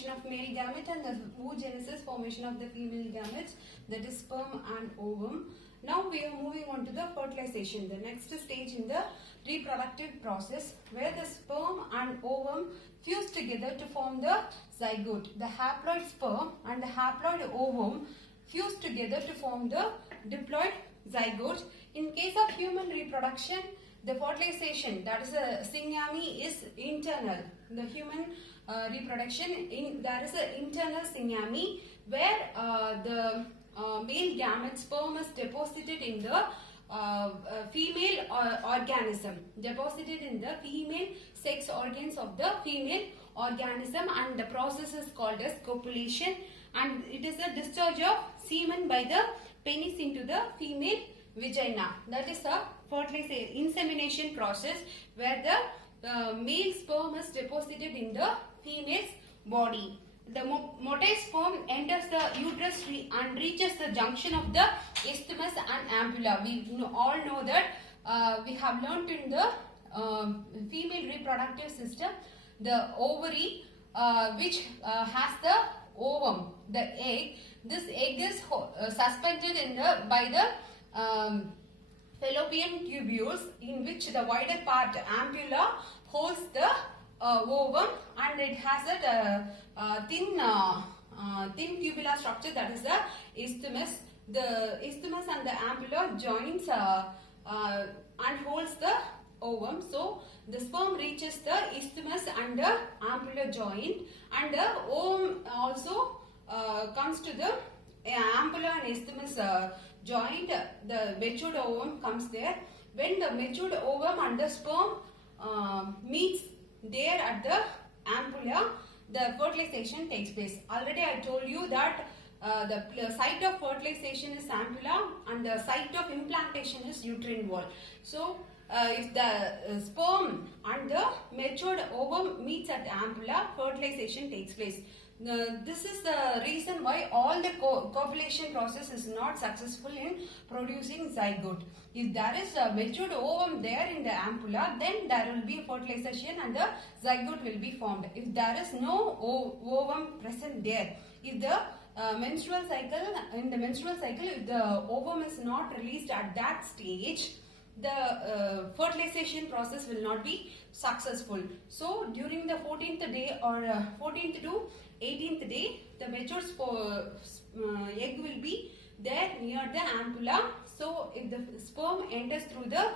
formation of male gamete and the oogenesis, formation of the female gametes, that is sperm and ovum. Now we are moving on to the fertilization, the next stage in the reproductive process, where the sperm and ovum fuse together to form the zygote. The haploid sperm and the haploid ovum fuse together to form the diploid zygote. In case of human reproduction, the fertilization, that is a syngamy, is internal. The human reproduction, there is an internal syngamy where the male gamete sperm is deposited in the female organism, deposited in the female sex organs of the female organism, and the process is called as copulation, and it is a discharge of semen by the penis into the female vagina. That is a fertilization, insemination process where the male sperm is deposited in the female's body. The motile sperm enters the uterus and reaches the junction of the isthmus and ampulla. We all know that we have learnt in the female reproductive system, the ovary which has the ovum, the egg. This egg is suspended in by the fallopian tubules, in which the wider part ampulla holds the ovum, and it has a thin tubular structure, that is the isthmus. The isthmus and the ampulla joins and holds the ovum. So the sperm reaches the isthmus and the ampulla joint, and the ovum also comes to the ampulla and isthmus joint. The matured ovum comes there. When the matured ovum and the sperm meets there at the ampulla, the fertilization takes place. Already I told you that the site of fertilization is ampulla and the site of implantation is uterine wall. So if the sperm and the matured ovum meets at ampulla, fertilization takes place. This is the reason why all the copulation process is not successful in producing zygote. If there is a matured ovum there in the ampulla, then there will be fertilization and the zygote will be formed. If there is no ovum present there, if the menstrual cycle, if the ovum is not released at that stage, the fertilization process will not be successful. So during the 14th day or 14th to 18th day, the matured egg will be there near the ampulla. So if the sperm enters through the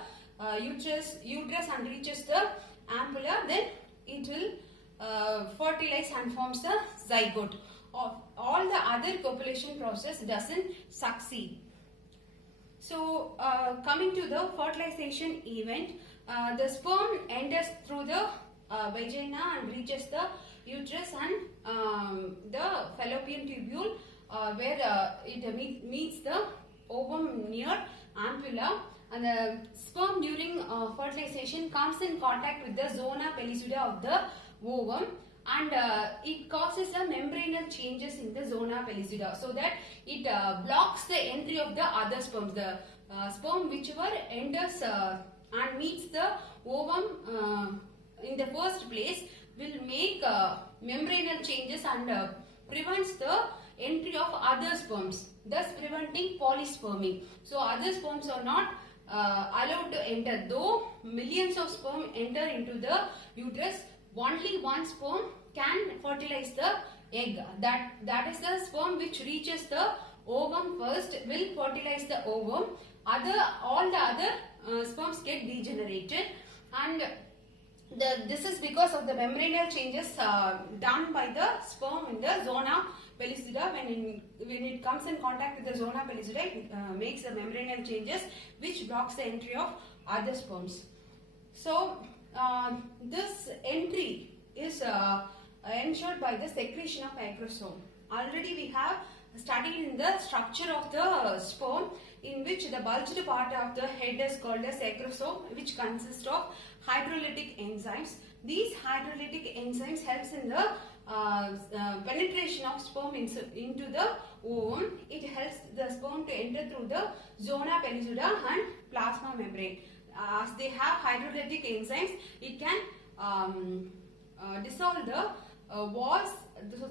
uterus and reaches the ampulla, then it will fertilize and forms the zygote. All the other copulation process doesn't succeed. So coming to the fertilization event, the sperm enters through the vagina and reaches the uterus and the fallopian tubule, where it meets the ovum near ampulla, and the sperm during fertilization comes in contact with the zona pellucida of the ovum, and it causes a membranal changes in the zona pellucida, so that it blocks the entry of the other sperms. The sperm whichever enters and meets the ovum in the first place will make membranal changes and prevents the entry of other sperms, thus preventing polyspermy. So other sperms are not allowed to enter. Though millions of sperm enter into the uterus, only one sperm can fertilize the egg. That is the sperm which reaches the ovum first will fertilize the ovum. All the other sperms get degenerated, and this is because of the membranal changes done by the sperm in the zona pellucida. When it comes in contact with the zona pellucida, it makes the membranal changes which blocks the entry of other sperms. So this entry is ensured by the secretion of acrosome. Already we have studied in the structure of the sperm, in which the bulged part of the head is called as acrosome, which consists of hydrolytic enzymes. These hydrolytic enzymes helps in the penetration of sperm into the ovum. It helps the sperm to enter through the zona pellucida and plasma membrane. As they have hydrolytic enzymes, it can dissolve the walls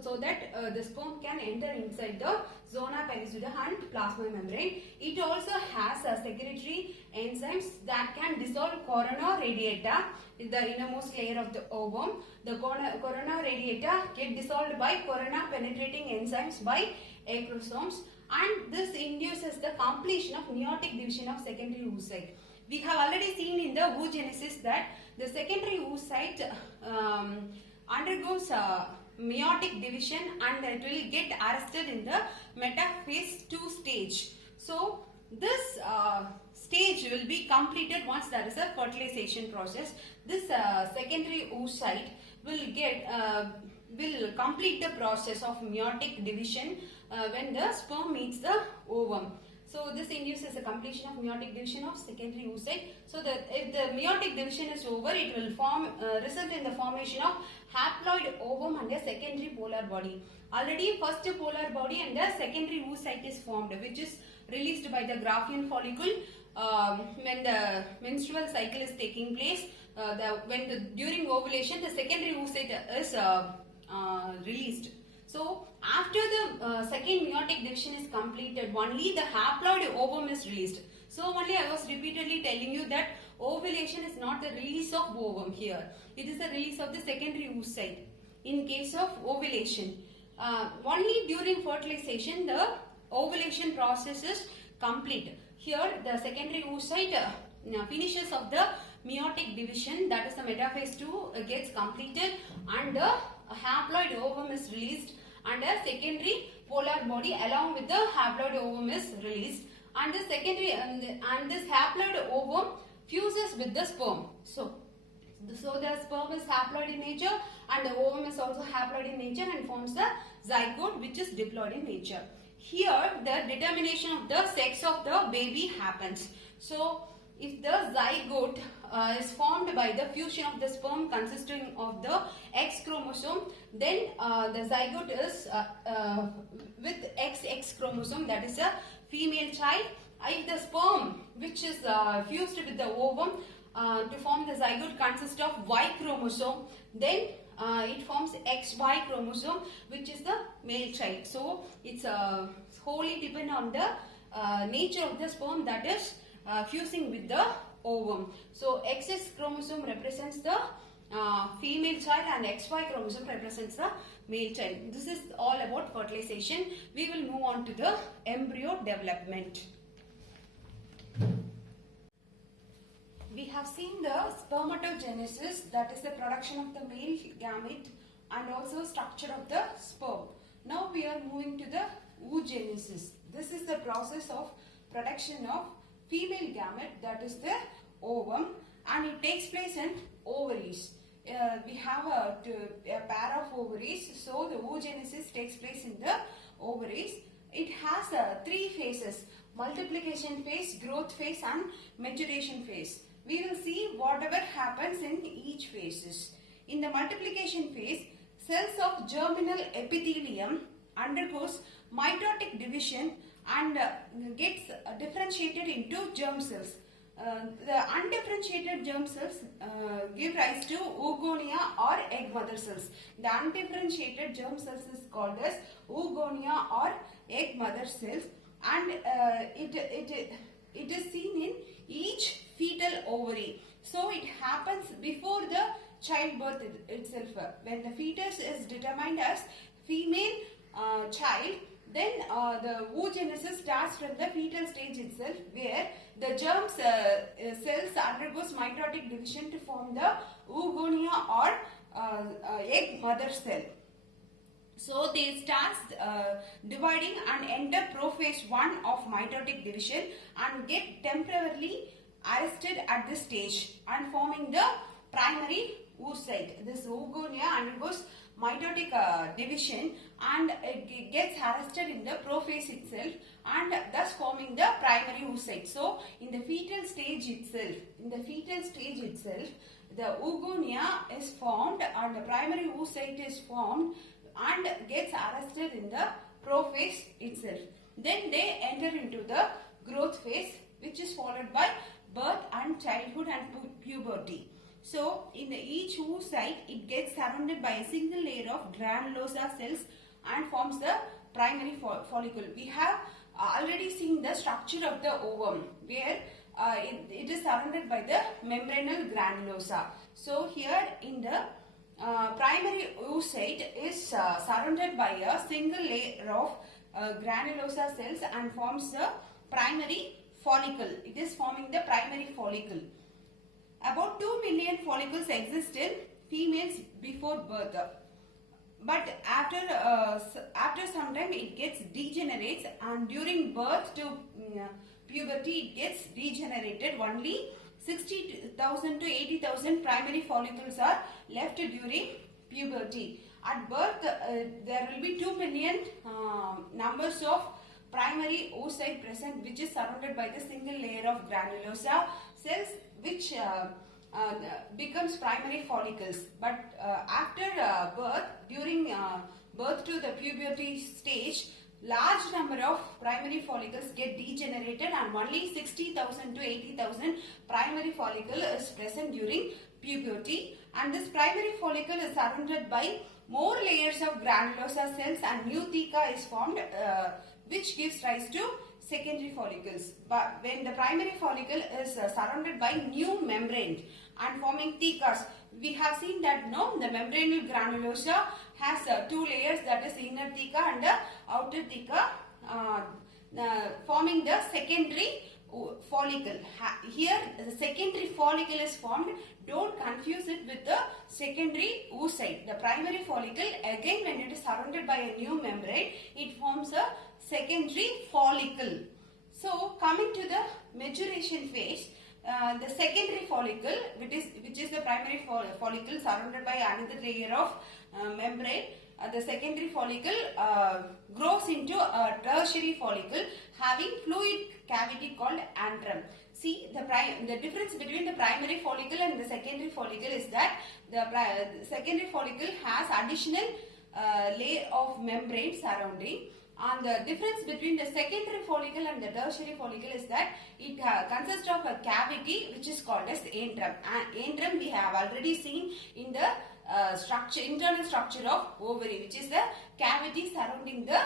so that the sperm can enter inside the zona pellucida and plasma membrane. It also has secretory enzymes that can dissolve corona radiata, the innermost layer of the ovum. The corona radiata get dissolved by corona penetrating enzymes by acrosomes, and this induces the completion of meiotic division of secondary oocyte. We have already seen in the oogenesis that the secondary oocyte undergoes meiotic division and it will get arrested in the metaphase 2 stage. So this stage will be completed once there is a fertilization process. This secondary oocyte will complete the process of meiotic division when the sperm meets the ovum. So this induces a completion of meiotic division of secondary oocyte. So that if the meiotic division is over, it will result in the formation of haploid ovum and a secondary polar body. Already first polar body and the secondary oocyte is formed, which is released by the Graafian follicle when the menstrual cycle is taking place. During ovulation, the secondary oocyte is released. So after the second meiotic division is completed, only the haploid ovum is released. So only I was repeatedly telling you that ovulation is not the release of ovum here. It is the release of the secondary oocyte. In case of ovulation, only during fertilization the ovulation process is complete. Here the secondary oocyte finishes of the meiotic division, that is the metaphase 2 gets completed, and the haploid ovum is released and a secondary polar body along with the haploid ovum is released, and the secondary and this haploid ovum fuses with the sperm. So the sperm is haploid in nature and the ovum is also haploid in nature and forms the zygote, which is diploid in nature. Here the determination of the sex of the baby happens. So if the zygote is formed by the fusion of the sperm consisting of the X chromosome, then the zygote is with XX chromosome, that is a female child. If the sperm which is fused with the ovum to form the zygote consists of Y chromosome, then it forms XY chromosome, which is the male child. So it's wholly depend on the nature of the sperm that is fusing with the ovum. So XX chromosome represents the female child and XY chromosome represents the male child. This is all about fertilization. We will move on to the embryo development. We have seen the spermatogenesis, that is the production of the male gamete, and also structure of the sperm. Now we are moving to the oogenesis. This is the process of production of female gamete, that is the ovum, and it takes place in ovaries. We have a pair of ovaries, so the oogenesis takes place in the ovaries. It has three phases: multiplication phase, growth phase and maturation phase. We will see whatever happens in each phases. In the multiplication phase, cells of germinal epithelium undergoes mitotic division and gets differentiated into germ cells. The undifferentiated germ cells give rise to oogonia or egg mother cells. The undifferentiated germ cells is called as oogonia or egg mother cells, and it is seen in each fetal ovary. So it happens before the childbirth itself. When the fetus is determined as female child, then the oogenesis starts from the fetal stage itself, where the germ cells undergoes mitotic division to form the oogonia or egg mother cell. So they start dividing and enter prophase 1 of mitotic division and get temporarily arrested at this stage and forming the primary oocyte. This oogonia undergoes mitotic division and it gets arrested in the prophase itself and thus forming the primary oocyte. So in the fetal stage itself, the oogonia is formed and the primary oocyte is formed and gets arrested in the prophase itself. Then they enter into the growth phase, which is followed by birth and childhood and puberty. So in each oocyte, it gets surrounded by a single layer of granulosa cells and forms the primary follicle. We have already seen the structure of the ovum, where it is surrounded by the membranal granulosa. So here in the primary oocyte is surrounded by a single layer of granulosa cells and forms the primary follicle. It is forming the primary follicle. About 2 million follicles exist in females before birth. But after some time it gets degenerates, and during birth to puberty it gets degenerated. Only 60,000 to 80,000 primary follicles are left during puberty. At birth there will be 2 million numbers of primary oocyte present, which is surrounded by the single layer of granulosa cells, which becomes primary follicles. But after birth, during birth to the puberty stage, large number of primary follicles get degenerated, and only 60,000 to 80,000 primary follicle is present during puberty. And this primary follicle is surrounded by more layers of granulosa cells, and new theca is formed, which gives rise to secondary follicles. But when the primary follicle is surrounded by new membrane and forming thecas, we have seen that the membranal granulosa has two layers, that is inner theca and outer theca, forming the secondary follicle. Here the secondary follicle is formed. Don't confuse it with the secondary oocyte. The primary follicle, again when it is surrounded by a new membrane, it forms a secondary follicle. So coming to the maturation phase, the secondary follicle, which is the primary follicle surrounded by another layer of membrane, the secondary follicle grows into a tertiary follicle having fluid cavity called antrum. See, the difference between the primary follicle and the secondary follicle is that the secondary follicle has additional layer of membrane surrounding. And the difference between the secondary follicle and the tertiary follicle is that it consists of a cavity which is called as antrum. And antrum we have already seen in the internal structure of ovary, which is the cavity surrounding the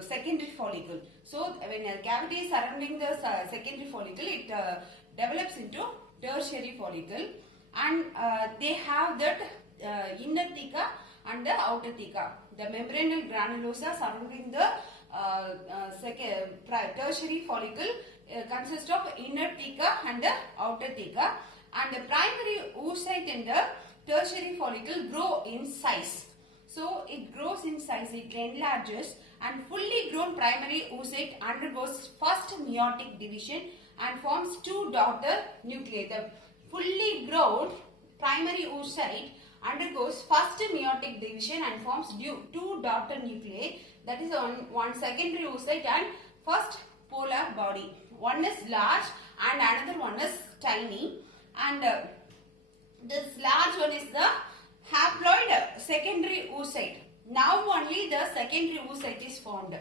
secondary follicle. So when a cavity is surrounding the secondary follicle, it develops into tertiary follicle, and they have that inner theca and the outer theca. The membranal granulosa surrounding the tertiary follicle consists of inner theca and the outer theca, and the primary oocyte and the tertiary follicle grow in size. So it grows in size, it enlarges, and fully grown primary oocyte undergoes first meiotic division and forms two daughter nuclei. The fully grown primary oocyte undergoes first meiotic division and forms two daughter nuclei, that is one secondary oocyte and first polar body. One is large and another one is tiny, and this large one is the haploid secondary oocyte. Now only the secondary oocyte is formed.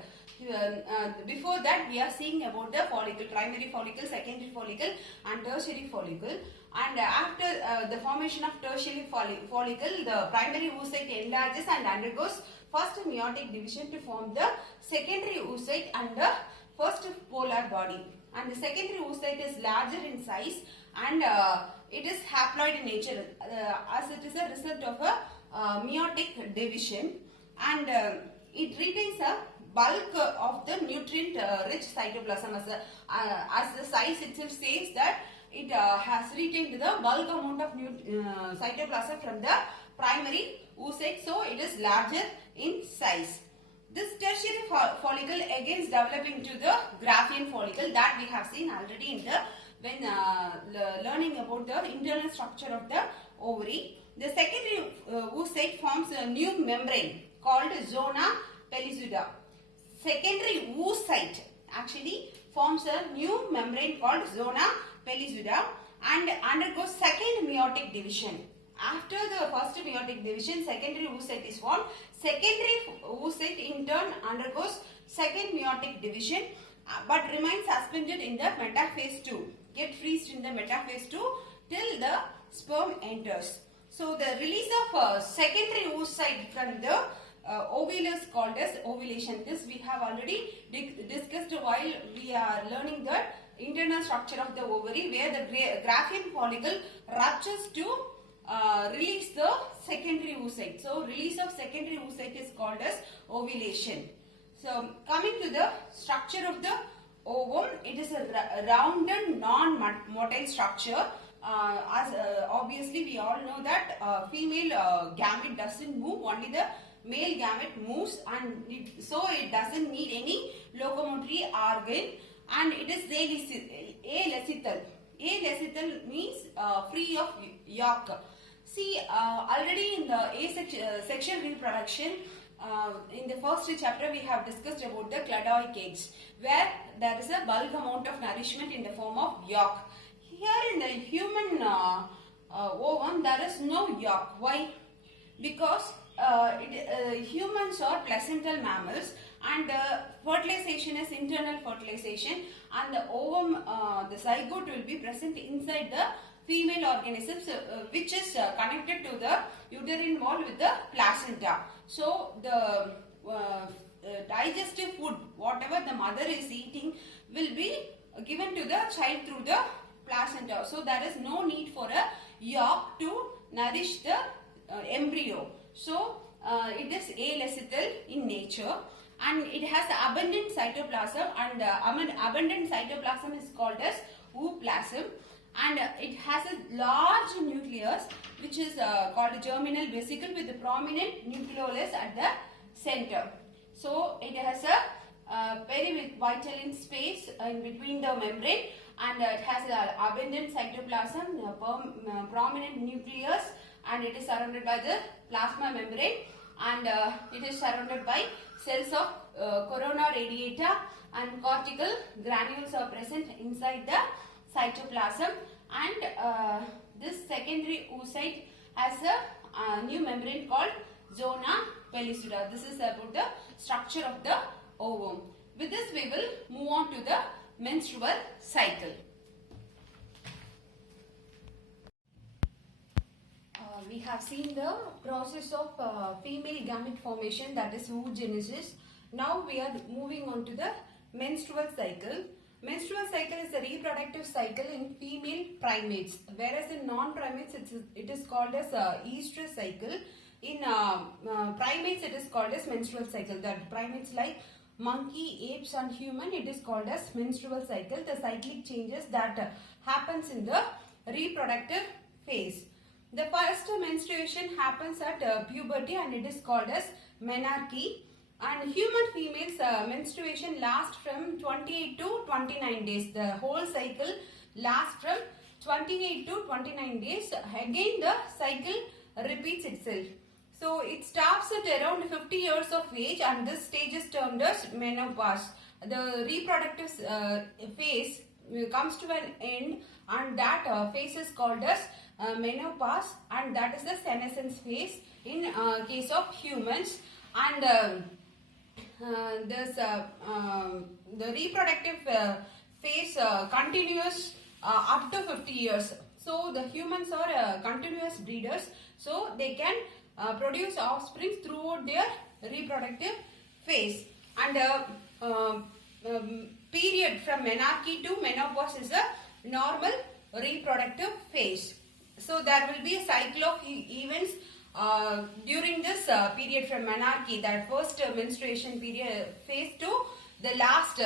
Before that we are seeing about the follicle, primary follicle, secondary follicle and tertiary follicle. And after the formation of tertiary follicle, the primary oocyte enlarges and undergoes first meiotic division to form the secondary oocyte and the first polar body. And the secondary oocyte is larger in size, and it is haploid in nature, as it is a result of a meiotic division, and it retains a bulk of the nutrient rich cytoplasm, as the size itself says that it has retained the bulk amount of cytoplasm from the primary oocyte, so it is larger in size. This tertiary follicle again is developing to the Graafian follicle that we have seen already in the when learning about the internal structure of the ovary. The secondary oocyte forms a new membrane called zona pellucida. Secondary oocyte actually forms a new membrane called zona pellucida and undergoes second meiotic division. After the first meiotic division, secondary oocyte is formed. Secondary oocyte in turn undergoes second meiotic division but remains suspended in the metaphase 2. Get freezed in the metaphase 2 till the sperm enters. So the release of secondary oocyte from the ovule is called as ovulation. This we have already discussed while we are learning the internal structure of the ovary, where the Graafian follicle ruptures to release the secondary oocyte. So release of secondary oocyte is called as ovulation. So coming to the structure of the ovum, it is a rounded non-motile structure. Obviously we all know that female gamete doesn't move, only the male gamete moves, and so it doesn't need any locomotory organ, and it is alecithal. Alecithal means free of yolk. See, already in the sexual reproduction, in the first chapter we have discussed about the cladoid cage, where there is a bulk amount of nourishment in the form of yolk. Here in the human ovum, there is no yolk. Why? Because humans are placental mammals, and fertilization is internal fertilization, and the ovum, the zygote will be present inside the female organisms, which is connected to the uterine wall with the placenta. So the digestive food, whatever the mother is eating, will be given to the child through the placenta. So there is no need for a yolk to nourish the embryo. So it is alecithal in nature, and it has abundant cytoplasm, and abundant cytoplasm is called as ooplasm, and it has a large nucleus which is called germinal vesicle with a prominent nucleolus at the center. So it has a perivitellin space in between the membrane, and it has abundant cytoplasm, prominent nucleus, and it is surrounded by the plasma membrane, and it is surrounded by cells of corona radiata, and cortical granules are present inside the cytoplasm, and this secondary oocyte has a new membrane called zona pellucida. This is about the structure of the ovum. With this we will move on to the menstrual cycle. We have seen the process of female gamete formation, that is oogenesis. Now we are moving on to the menstrual cycle. Menstrual cycle is a reproductive cycle in female primates, whereas in non-primates it is called as estrous cycle. In primates it is called as menstrual cycle. That primates like monkey, apes and human, it is called as menstrual cycle. The cyclic changes that happens in the reproductive phase. The first menstruation happens at puberty, and it is called as menarche. And human females menstruation lasts from 28 to 29 days. The whole cycle lasts from 28 to 29 days. Again the cycle repeats itself. So it stops at around 50 years of age, and this stage is termed as menopause. The reproductive phase comes to an end, and that phase is called as menopause, and that is the senescence phase in case of humans. And the reproductive phase continues up to 50 years. So the humans are continuous breeders, so they can produce offspring throughout their reproductive phase. And period from menarche to menopause is a normal reproductive phase. So there will be a cycle of events during this period from menarche, that first menstruation period phase, to the last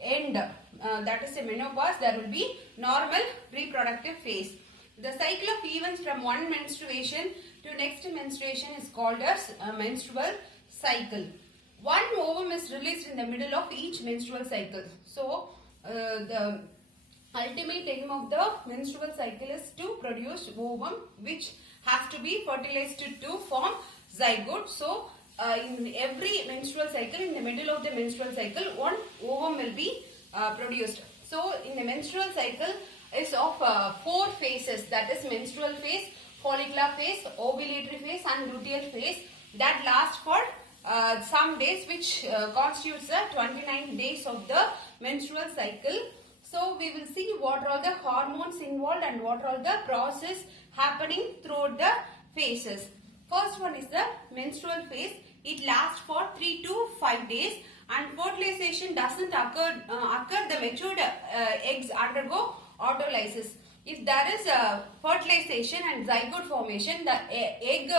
end, that is a menopause. There will be normal reproductive phase. The cycle of events from one menstruation to next menstruation is called as a menstrual cycle. One ovum is released in the middle of each menstrual cycle. So the ultimate aim of the menstrual cycle is to produce ovum, which has to be fertilized to form zygote. So in every menstrual cycle, in the middle of the menstrual cycle, one ovum will be produced. So in the menstrual cycle is of 4 phases, that is menstrual phase, follicular phase, ovulatory phase and luteal phase, that lasts for some days, which constitutes the 29 days of the menstrual cycle. So we will see what are the hormones involved and what are the process happening throughout the phases. First one is the menstrual phase. It lasts for 3 to 5 days and fertilization doesn't occur. The matured eggs undergo autolysis. If there is a fertilization and zygote formation, the egg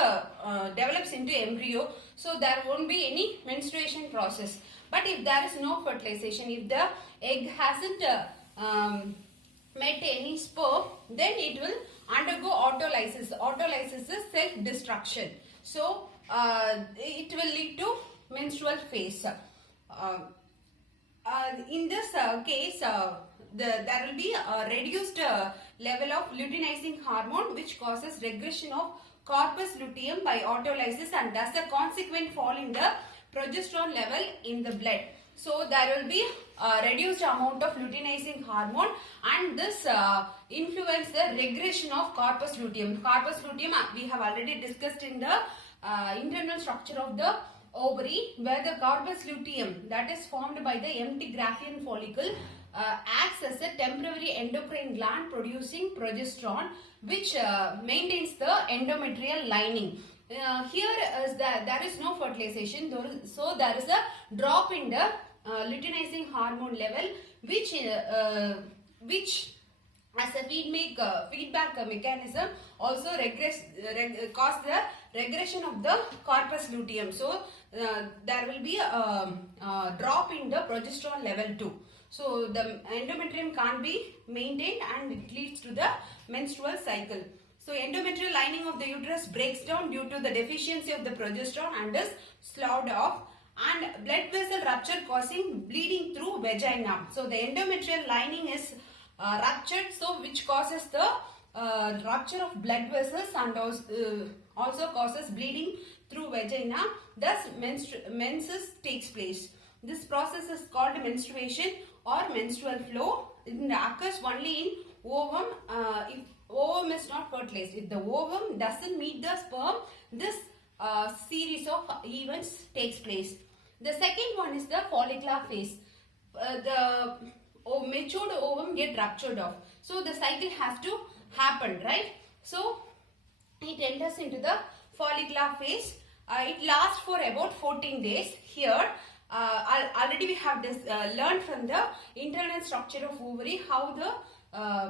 develops into embryo, so there won't be any menstruation process. But if there is no fertilization, if the egg hasn't met any sperm, then it will undergo autolysis. Autolysis is self-destruction. So it will lead to menstrual phase. In this case, there will be a reduced level of luteinizing hormone, which causes regression of corpus luteum by autolysis and thus a consequent fall in the progesterone level in the blood. So there will be a reduced amount of luteinizing hormone and this influence the regression of corpus luteum. Corpus luteum we have already discussed in the internal structure of the ovary, where the corpus luteum that is formed by the empty Graafian follicle acts as a temporary endocrine gland producing progesterone, which maintains the endometrial lining. Here is that there is no fertilization, so there is a drop in the luteinizing hormone level, which as a feedback mechanism also cause the regression of the corpus luteum. So there will be a drop in the progesterone level too. So the endometrium can't be maintained and it leads to the menstrual cycle. So endometrial lining of the uterus breaks down due to the deficiency of the progesterone and is sloughed off, and blood vessel rupture causing bleeding through vagina. So the endometrial lining is ruptured, so which causes the rupture of blood vessels and also causes bleeding through vagina. Thus menses takes place. This process is called menstruation or menstrual flow. It occurs only in ovum if ovum is not fertilized. If the ovum doesn't meet the sperm, this series of events takes place. The second one is the follicular phase. The matured ovum get ruptured off. So the cycle has to happen, right? So it enters into the follicular phase. It lasts for about 14 days. Here already we have learned from the internal structure of ovary how the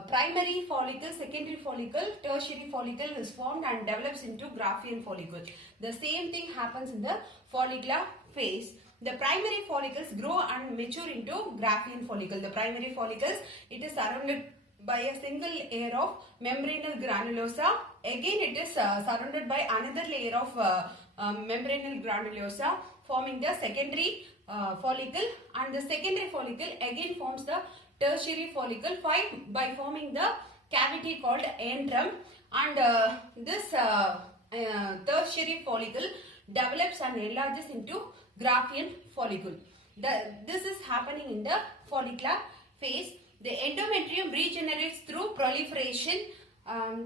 primary follicle, secondary follicle, tertiary follicle is formed and develops into Graafian follicle. The same thing happens in the follicular phase. The primary follicles grow and mature into Graafian follicle. The primary follicles, it is surrounded by a single layer of membranous granulosa. Again, it is surrounded by another layer of membranous granulosa, forming the secondary follicle, and the secondary follicle again forms the tertiary follicle by forming the cavity called antrum, and this tertiary follicle develops and enlarges into Graafian follicle. This is happening in the follicular phase. The endometrium regenerates through proliferation.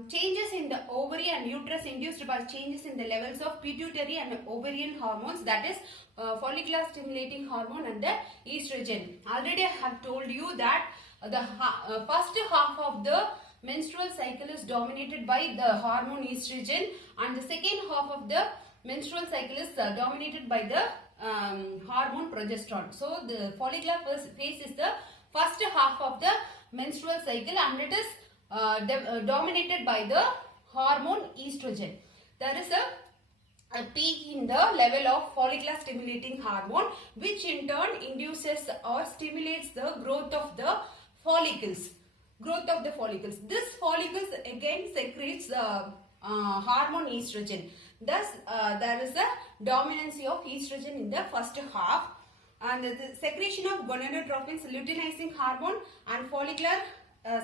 Changes in the ovary and uterus induced by changes in the levels of pituitary and ovarian hormones, that is follicular stimulating hormone and the estrogen. Already I have told you that the first half of the menstrual cycle is dominated by the hormone estrogen, and the second half of the menstrual cycle is dominated by the hormone progesterone. So the follicular phase is the first half of the menstrual cycle and it is dominated by the hormone estrogen. There is a peak in the level of follicular stimulating hormone, which in turn induces or stimulates the growth of the follicles. This follicles again secretes hormone estrogen. Thus there is a dominance of estrogen in the first half, and the secretion of gonadotropins, luteinizing hormone and follicular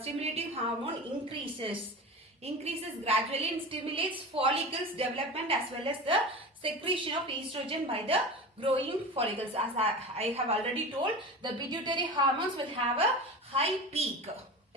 stimulating hormone increases gradually and stimulates follicles development as well as the secretion of estrogen by the growing follicles. As I have already told, the pituitary hormones will have a high peak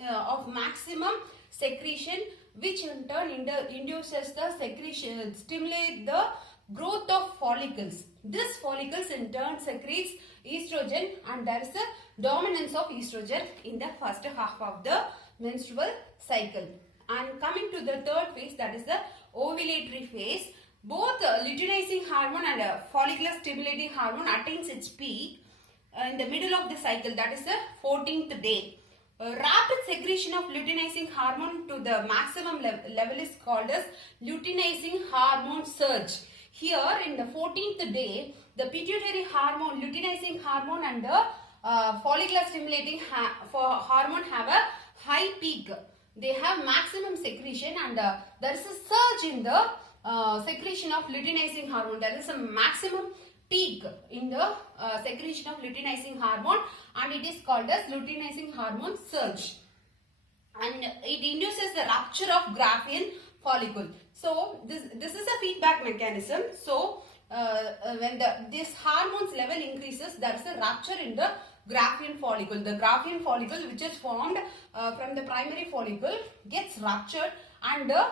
of maximum secretion, which in turn induces the secretion, stimulate the growth of follicles. This follicles in turn secretes estrogen, and there is a dominance of estrogen in the first half of the menstrual cycle. And coming to the third phase, that is the ovulatory phase, both luteinizing hormone and follicular stimulating hormone attains its peak in the middle of the cycle, that is the 14th day. Rapid secretion of luteinizing hormone to the maximum level is called as luteinizing hormone surge. Here in the 14th day, the pituitary hormone, luteinizing hormone and the follicular stimulating hormone have a high peak. They have maximum secretion, and there is a surge in the secretion of luteinizing hormone. There is a maximum peak in the secretion of luteinizing hormone, and it is called as luteinizing hormone surge, and it induces the rupture of Graafian follicle. So this is a feedback mechanism. So when this hormones level increases, there is a rupture in the Graafian follicle. The Graafian follicle, which is formed from the primary follicle, gets ruptured, and the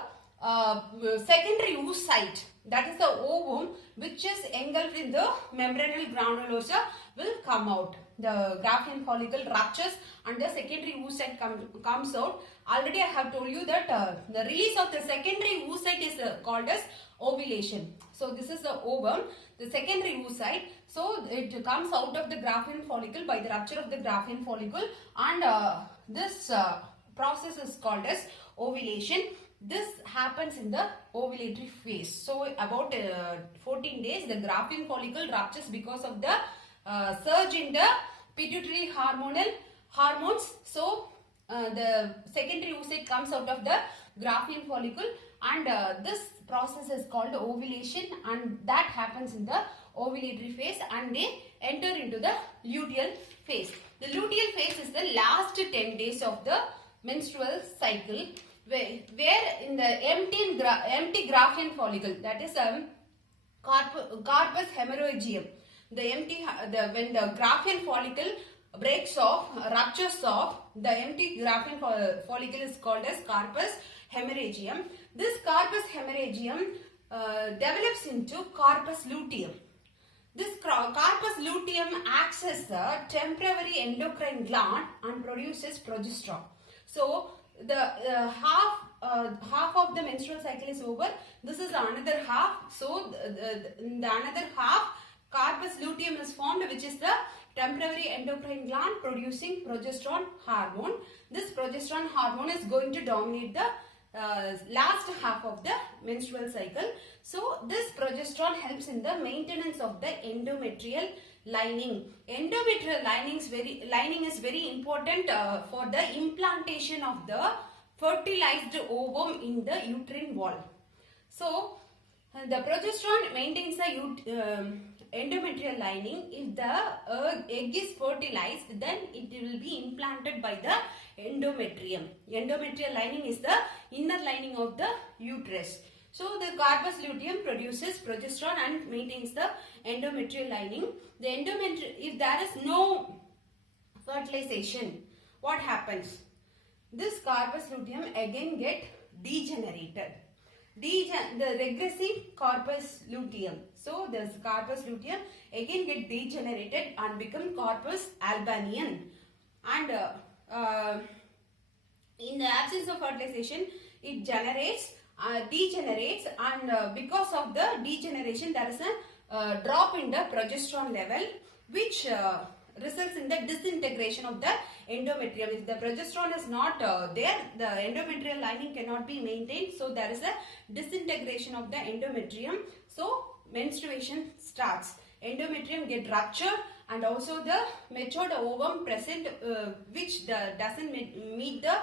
secondary oocyte, that is the ovum, which is engulfed in the membranous granulosa, will come out. The Graafian follicle ruptures and the secondary oocyte comes out. Already I have told you that the release of the secondary oocyte is called as ovulation. So this is the ovum, the secondary oocyte. So it comes out of the Graafian follicle by the rupture of the Graafian follicle, and this process is called as ovulation. This happens in the ovulatory phase. So about 14 days, the Graafian follicle ruptures because of the surge in the pituitary hormones. So the secondary oocyte comes out of the Graafian follicle, and this process is called ovulation, and that happens in the ovulatory phase, and they enter into the luteal phase. The luteal phase is the last 10 days of the menstrual cycle, where in the empty Graafian follicle, that is corpus hemorrhagium, when the Graafian follicle breaks off, ruptures off, the empty Graafian follicle is called as corpus hemorrhagium. This corpus hemorrhagium develops into corpus luteum. This corpus luteum acts as a temporary endocrine gland and produces progesterone. So the half of the menstrual cycle is over. This is another half. So the another half, corpus luteum is formed, which is the temporary endocrine gland producing progesterone hormone. This progesterone hormone is going to dominate the last half of the menstrual cycle. So this progesterone helps in the maintenance of the endometrial lining. Endometrial lining is very important for the implantation of the fertilized ovum in the uterine wall. So the progesterone maintains the endometrial lining. If the egg is fertilized, then it will be implanted by the endometrium. Endometrial lining is the inner lining of the uterus. So the corpus luteum produces progesterone and maintains the endometrial lining. The if there is no fertilization, what happens? This corpus luteum again get degenerated. The regressive corpus luteum. So this corpus luteum again get degenerated and become corpus Albanian. And in the absence of fertilization, it degenerates, and because of the degeneration, there is a drop in the progesterone level, which results in the disintegration of the endometrium. If the progesterone is not there, the endometrial lining cannot be maintained. So there is a disintegration of the endometrium. So menstruation starts. Endometrium get ruptured, and also the matured ovum present, which doesn't meet the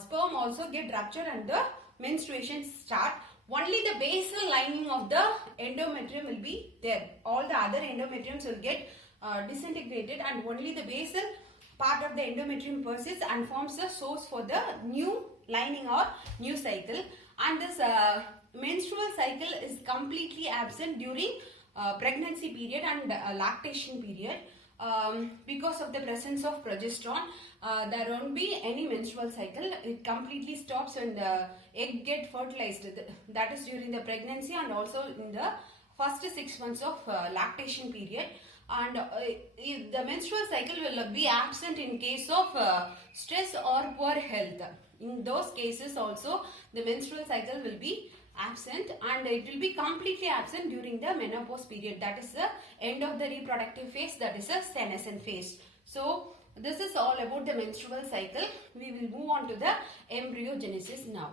sperm, also get ruptured, and the menstruation start. Only the basal lining of the endometrium will be there. All the other endometriums will get disintegrated, and only the basal part of the endometrium persists and forms the source for the new lining or new cycle. And this menstrual cycle is completely absent during pregnancy period and lactation period. Because of the presence of progesterone, there won't be any menstrual cycle. It completely stops when the egg get fertilized. That is during the pregnancy and also in the first 6 months of lactation period. and if the menstrual cycle will be absent in case of stress or poor health. In those cases also the menstrual cycle will be absent, and it will be completely absent during the menopause period, that is the end of the reproductive phase, that is a senescent phase. So this is all about the menstrual cycle. We will move on to the embryogenesis now.